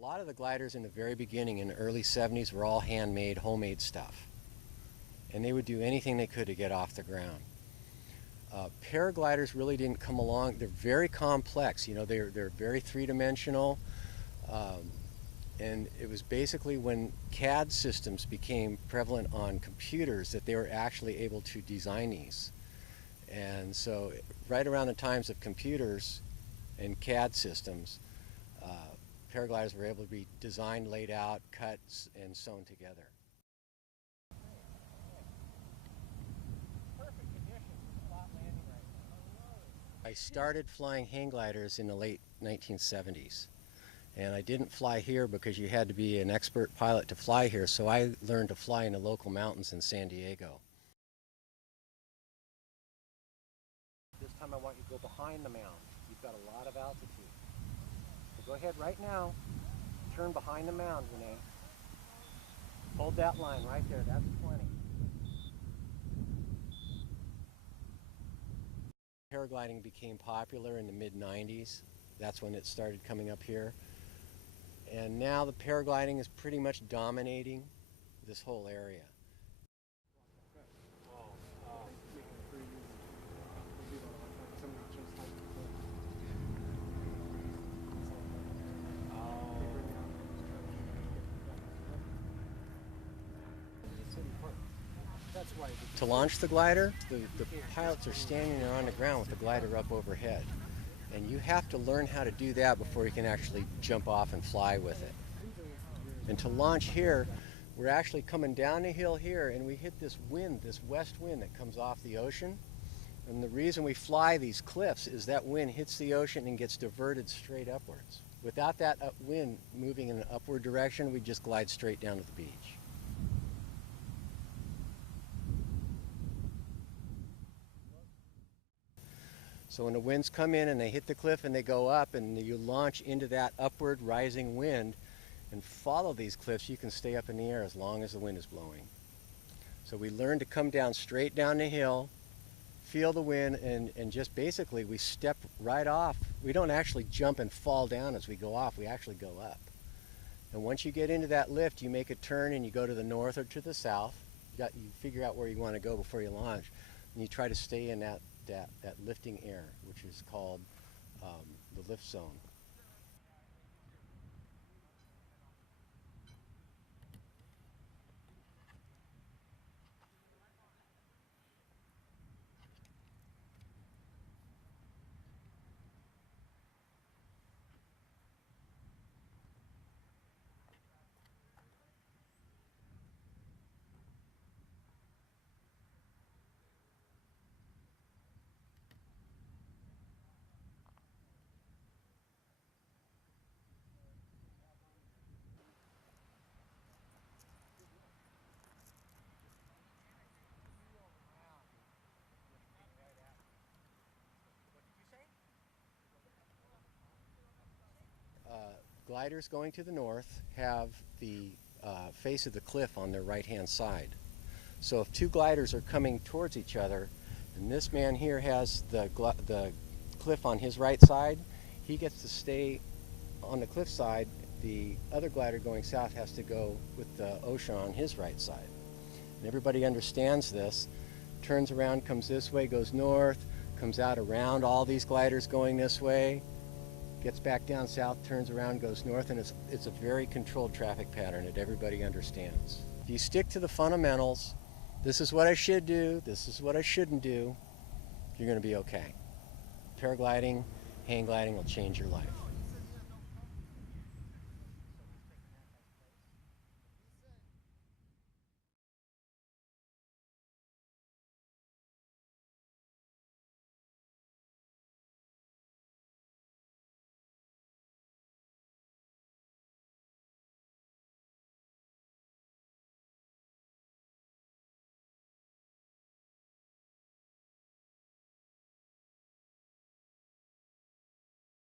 A lot of the gliders in the very beginning, in the early 70s, were all handmade, homemade stuff. And they would do anything they could to get off the ground. Paragliders really didn't come along. They're very complex. You know, they're very three-dimensional. And it was basically when CAD systems became prevalent on computers that they were actually able to design these. And so right around the times of computers and CAD systems, paragliders were able to be designed, laid out, cut, and sewn together. Perfect conditions, flat landing right now. I started flying hang gliders in the late 1970s. And I didn't fly here because you had to be an expert pilot to fly here, so I learned to fly in the local mountains in San Diego. This time I want you to go behind the mound. You've got a lot of altitude. So go ahead right now, turn behind the mound, Renee. Hold that line right there, that's plenty. Paragliding became popular in the mid-90s. That's when it started coming up here. And now the paragliding is pretty much dominating this whole area. To launch the glider, the pilots are standing there on the ground with the glider up overhead. And you have to learn how to do that before you can actually jump off and fly with it. And to launch here, we're actually coming down the hill here and we hit this wind, this west wind that comes off the ocean. And the reason we fly these cliffs is that wind hits the ocean and gets diverted straight upwards. Without that wind moving in an upward direction, we just glide straight down to the beach. So when the winds come in and they hit the cliff and they go up and you launch into that upward rising wind and follow these cliffs, you can stay up in the air as long as the wind is blowing. So we learn to come down straight down the hill, feel the wind, and just basically we step right off. We don't actually jump and fall down as we go off, we actually go up. And once you get into that lift, you make a turn and you go to the north or to the south. You figure out where you want to go before you launch, and you try to stay in that lifting air, which is called the lift zone. Gliders going to the north have the face of the cliff on their right-hand side. So if two gliders are coming towards each other, and this man here has the cliff on his right side, he gets to stay on the cliff side. The other glider going south has to go with the ocean on his right side. And everybody understands this, turns around, comes this way, goes north, comes out around all these gliders going this way, gets back down south, turns around, goes north, and it's a very controlled traffic pattern that everybody understands. If you stick to the fundamentals, this is what I should do, this is what I shouldn't do, you're going to be okay. Paragliding, hang gliding will change your life.